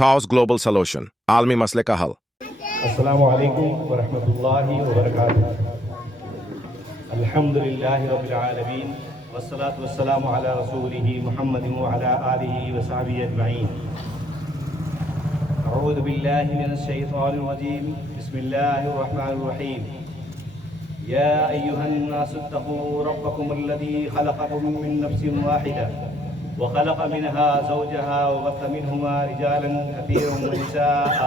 تھاؤس global solution عالمی مسئلے کا حل۔ السلام علیکم ورحمۃ اللہ وبرکاتہ۔ الحمدللہ رب العالمین والصلاة والسلام علی رسولہ محمد وعلی آلہ وصحبہ اجمعین۔ اعوذ باللہ من الشیطان الرجیم، بسم اللہ الرحمن الرحیم۔ یا ایہا الناس اتقوا ربکم الذی خلقکم من نفس واحدہ وخلق منها زوجها وبث منهما رجالا كثيرا ونساء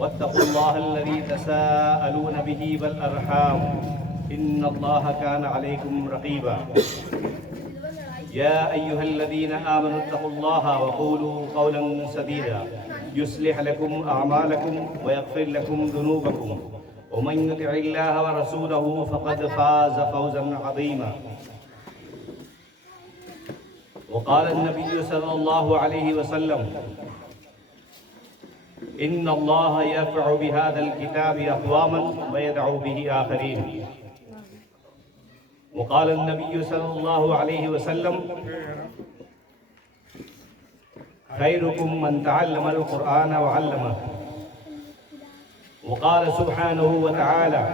واتقوا الله الذي تساءلون به والأرحام إن الله كان عليكم رقيبا يا أيها الذين آمنوا اتقوا الله وقولوا قولا سديدا يصلح لكم أعمالكم ويغفر لكم ذنوبكم ومن يطع الله ورسوله فقد فاز فوزا عظيما وقال النبي صلى الله عليه وسلم إن الله يرفع بهذا الكتاب أقواما ويدعو به آخرين وقال النبي صلى الله عليه وسلم خيركم من تعلم القرآن وعلمه وقال سبحانه وتعالى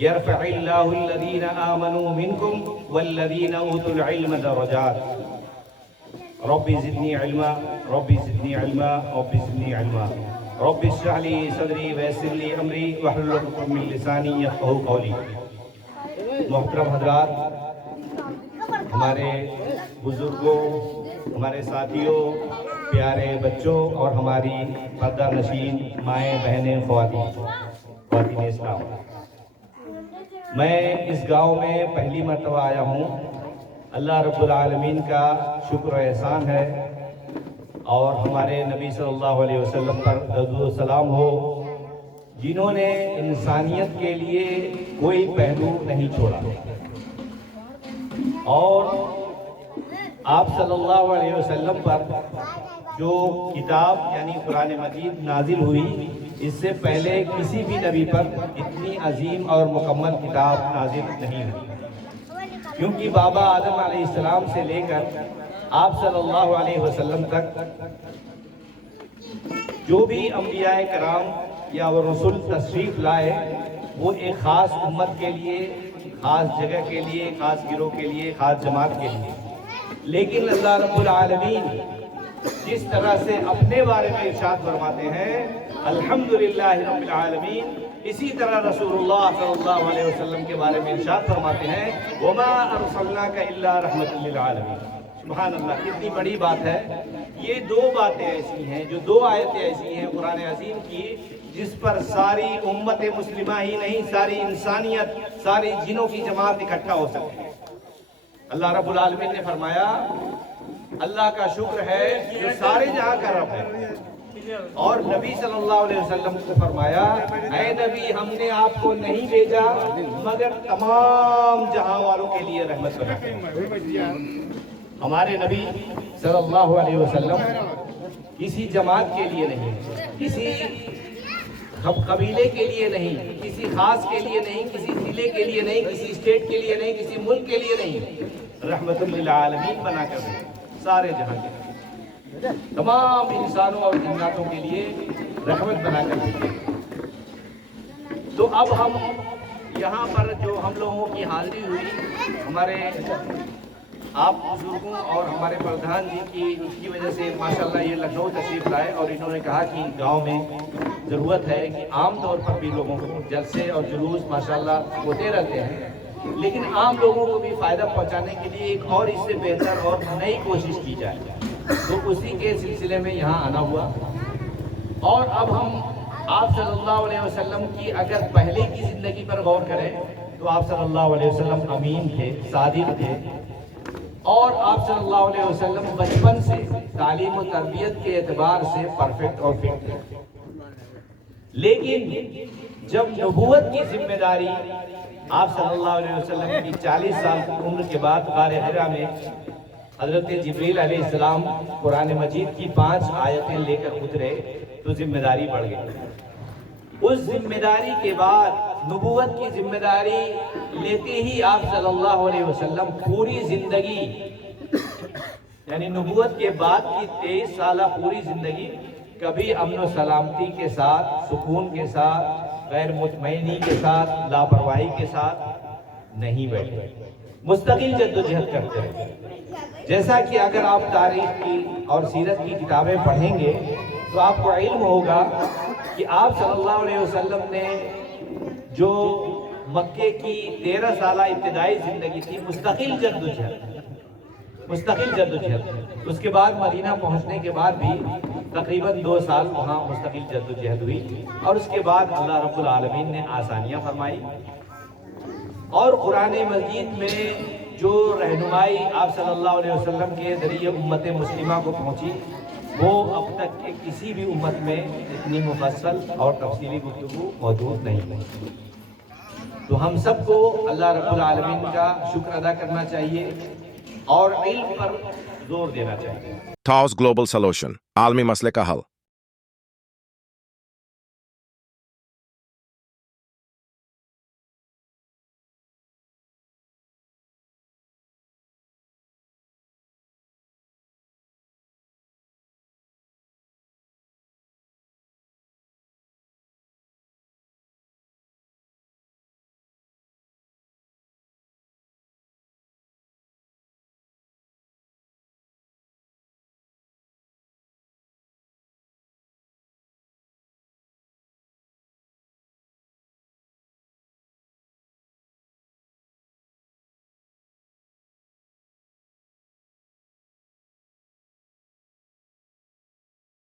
يرفع الله الذين آمنوا منكم والذين أوتوا العلم درجات رب زدني علما رب زدني علما رب زدني علما رب اشرح لي صدري ويسر لي أمري واحلل عقدة من لساني يفقهوا قولي۔ محترم حضرات، ہمارے بزرگوں، ہمارے ساتھیوں، پیارے بچوں اور ہماری پردہ نشین مائیں بہنیں خواتین اسلام، میں اس گاؤں میں پہلی مرتبہ آیا ہوں۔ اللہ رب العالمین کا شکر و احسان ہے اور ہمارے نبی صلی اللہ علیہ وسلم پر درود و سلام ہو، جنہوں نے انسانیت کے لیے کوئی پہلو نہیں چھوڑا اور آپ صلی اللہ علیہ وسلم پر جو کتاب یعنی قرآن مجید نازل ہوئی، اس سے پہلے کسی بھی نبی پر اتنی عظیم اور مکمل کتاب نازل نہیں ہوئی، کیونکہ بابا آدم علیہ السلام سے لے کر آپ صلی اللہ علیہ وسلم تک جو بھی انبیاء کرام یا وہ رسول تشریف لائے، وہ ایک خاص امت کے لیے، خاص جگہ کے لیے، خاص گروہ کے لیے، خاص جماعت کے لیے۔ لیکن اللہ رب العالمین جس طرح سے اپنے بارے میں ارشاد فرماتے ہیں الحمدللہ رب العالمین، اسی طرح رسول اللہ صلی اللہ علیہ وسلم کے بارے میں ارشاد فرماتے ہیں وما ارسلناک الا رحمۃ للعالمین۔ سبحان اللہ، کتنی بڑی بات ہے۔ یہ دو باتیں ایسی ہیں، جو دو آیتیں ایسی ہیں قرآن عظیم کی، جس پر ساری امت مسلمہ ہی نہیں، ساری انسانیت، ساری جنوں کی جماعت اکٹھا ہو سکتی ہے۔ اللہ رب العالمین نے فرمایا اللہ کا شکر ہے جو سارے جہاں کا رب ہے، اور نبی صلی اللہ علیہ وسلم کو فرمایا اے نبی، ہم نے آپ کو نہیں بھیجا مگر تمام جہاں والوں کے لیے رحمت بنا کر۔ ہمارے نبی صلی اللہ علیہ وسلم کسی جماعت کے لیے نہیں، کسی قبیلے کے لیے نہیں، کسی خاص کے لیے نہیں، کسی ضلع کے لیے نہیں، کسی اسٹیٹ کے لیے نہیں، کسی ملک کے لیے نہیں، رحمت للعالمین بنا کر دیں، سارے جہاں کے لیے، تمام انسانوں اور جناتوں کے لیے رحمت بنا کر دیں۔ تو اب ہم یہاں پر جو ہم لوگوں کی حاضری ہوئی، ہمارے آپ بزرگوں اور ہمارے پردھان جی کی، اس کی وجہ سے ماشاءاللہ یہ لکھنؤ تشریف لائے اور انہوں نے کہا کہ گاؤں میں ضرورت ہے کہ عام طور پر بھی لوگوں کو جلسے اور جلوس ماشاءاللہ ہوتے رہتے ہیں، لیکن عام لوگوں کو بھی فائدہ پہنچانے کے لیے ایک اور اس سے بہتر اور نئی کوشش کی جائے، تو اسی کے سلسلے میں یہاں آنا ہوا۔ اور اب ہم آپ صلی اللہ علیہ وسلم کی اگر پہلے کی زندگی پر غور کریں تو آپ صلی اللہ علیہ وسلم امین تھے، صادق تھے، اور آپ صلی اللہ علیہ وسلم بچپن سے تعلیم و تربیت کے اعتبار سے پرفیکٹ اور فٹ تھے۔ لیکن جب نبوت کی ذمہ داری آپ صلی اللہ علیہ وسلم کی 40 سال کی عمر کے بعد غار حرا میں حضرت جبریل علیہ السلام قرآن مجید کی 5 آیتیں لے کر اترے تو ذمہ داری بڑھ گئی۔ اس ذمہ داری کے بعد نبوت کی ذمہ داری لیتے ہی آپ صلی اللہ علیہ وسلم پوری زندگی یعنی نبوت کے بعد کی 23 سالہ پوری زندگی کبھی امن و سلامتی کے ساتھ، سکون کے ساتھ، غیر مطمئنی کے ساتھ، لاپرواہی کے ساتھ نہیں بیٹھے، مستقل جدوجہد کرتے رہے۔ جیسا کہ اگر آپ تاریخ کی اور سیرت کی کتابیں پڑھیں گے تو آپ کو علم ہوگا کہ آپ صلی اللہ علیہ وسلم نے جو مکے کی 13 سالہ ابتدائی زندگی تھی، مستقل جدوجہد، اس کے بعد مدینہ پہنچنے کے بعد بھی تقریباً 2 سال وہاں مستقل جدوجہد ہوئی، اور اس کے بعد اللہ رب العالمین نے آسانیاں فرمائی، اور قرآن مجید میں جو رہنمائی آپ صلی اللہ علیہ وسلم کے ذریعے امت مسلمہ کو پہنچی، وہ اب تک کے کسی بھی امت میں اتنی مفصل اور تفصیلی گفتگو موجود نہیں ہے۔ تو ہم سب کو اللہ رب العالمین کا شکر ادا کرنا چاہیے اور علم پر زور دینا چاہیے۔ ٹاؤس گلوبل سولوشن، عالمی مسئلے کا حل۔